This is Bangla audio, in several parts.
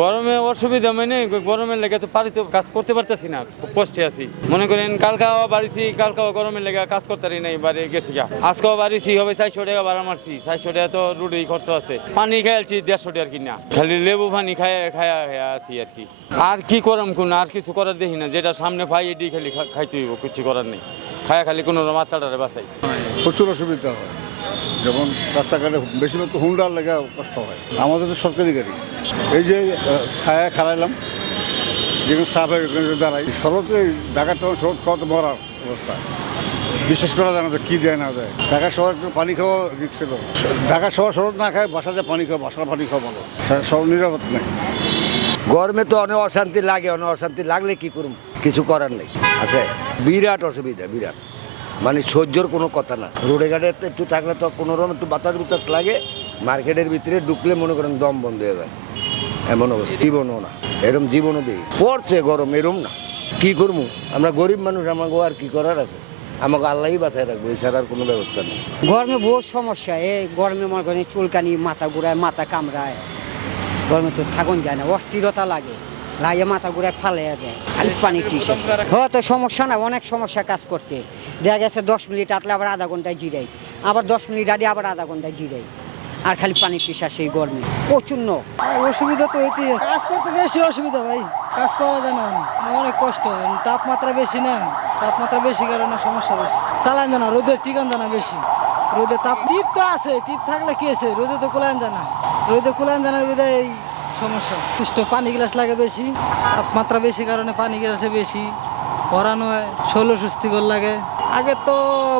গরমে অসুবিধা মানে গরমের লেগে তো কাজ করতে পারতেছি না, কষ্টে আছি। মনে করেন কালকাও বাড়িছি, কালকাও গরমের লেগে কাজ করতে পারি নাই, বাড়ি গেছি গা। আজকেও বাড়িছি হবে 400 টাকা ভাড়া মারছি, 400 টাকা তো রুটি খরচ আছে। পানি খাইছি 150 টাকার কিনা, খালি লেবু পানি খায়া আছি আর কি। আর কি করাম কোন, আর কিছু করার দেখি না, যেটা সামনে পাই এটি খালি খাইতে হইব, কিছু করার নেই। খায়া খালি কোনো মাথাটারে বাঁচাই। প্রচুর অসুবিধা হয়, যখন রাস্তাঘাটে বেশিরভাগ তো হুন্ডার লেগে কষ্ট হয়। আমাদের তো সরকারি গাড়ি, এই যে ছায়া খালাইলাম, যেখানে চাপ হয় ওখানে দাঁড়াই। শরতে ঢাকার তখন শরৎ খাওয়া তো মরার অবস্থা, বিশ্বাস করা যায় না তো কী দেয় না দেয়। ঢাকা শহর একটু পানি খাওয়া রিক্সের, ঢাকা শহর শরৎ না খায় বাসাতে পানি খাওয়া, বাসার পানি খাওয়া ভালো, শহর নিরাপদ নেই। গরমে তো অনেক অশান্তি লাগে, অনেক অশান্তি লাগলে কি করুম, কিছু করার নেই। আছে বিরাট অসুবিধা, বিরাট মানে সহ্যর কোনো কথা না। রোডে ঘাটে একটু থাকলে তো কোনোরকম একটু বাতাস লাগে, মার্কেটের ভিতরে ঢুকলে মনে করেন দম বন্ধ হয়ে যায়, এমন অবস্থা। জীবনও না, এরম জীবনও দিই পড়ছে গরম, এরম না। কি করবো আমরা গরিব মানুষ, আমাকে আর কি করার আছে, আমাকে আল্লাহই বাঁচায় রাখবো, এছাড়া আর কোনো ব্যবস্থা নেই। গরমে বহুত সমস্যা, এই গরমে মনে করেন চুলকানি, মাথা ঘুরায়, মাথা কামড়ায়। গরমে তো থাকুন যায় না, অস্থিরতা লাগে, মাথা ঘুরায় ফালাইয়া দেয়, খালি পানি টিউশন। হয়তো সমস্যা না, অনেক সমস্যা কাজ করতে। দেখা গেছে 10 মিনিট আটলে আবার আধা ঘন্টায় জিরাই, আবার 10 মিনিট আগে আবার আধা ঘন্টায় জিরাই, আর খালি পানি টিসা সেই গরমে প্রচুর অসুবিধা তো হইতে, কাজ করতে বেশি অসুবিধা ভাই, কাজ করা যায় না, অনেক কষ্ট। তাপমাত্রা বেশি না, তাপমাত্রা বেশি কারণে সমস্যা বেশি। চালান যায় না, রোদের টিকান যায় না বেশি, রোদে টিপ তো আছে, টিপ থাকলে কি আছে, রোদে তো কোলান যায় না, রোদে কোলান যায় না, রোদে এই সমস্যা। পানি গ্লাস লাগে বেশি, তাপমাত্রা বেশি কারণে পানি গ্লাসে বেশি পরানো হয়, শৈল সুস্থিকর লাগে। আগে তো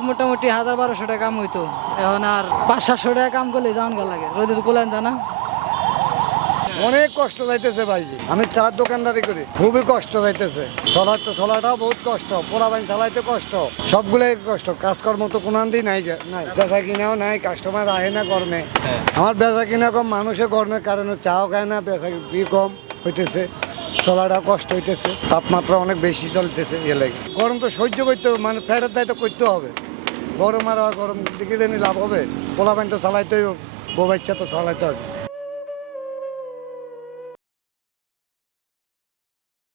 মোটামুটি 1000-1200 টাকা কাম হইতো, এখন আর 500-700 টাকা কাম করলে যাওয়ান গা লাগে, রোদে তো কোলান যায় না। অনেক কষ্ট যাইতেছে ভাইজি, আমি চার দোকানদারি করি, খুবই কষ্ট যাইতেছে। চলাটাও বহুত কষ্ট, পোড়াবাইন চালাইতে কষ্ট, সবগুলোই কষ্ট। কাজকর্ম তো কোনো দিন নাই, বেচা কিনাও নাই, কাস্টমার আহে না গরমে। আমার বেচা কিনা কম, মানুষের গরমের কারণে চাও খায় না, বেচা কম হইতেছে, চলাটা কষ্ট হইতেছে, তাপমাত্রা অনেক বেশি চলতেছে। এ লাগে গরম তো সহ্য করতে হবে, মানে ফ্যাটের দায়িত্ব করতে হবে। গরম আর গরম দিকে লাভ হবে, পোড়াবাইন তো চালাইতে হবে, বউ বাচ্চা তো চালাইতে হবে।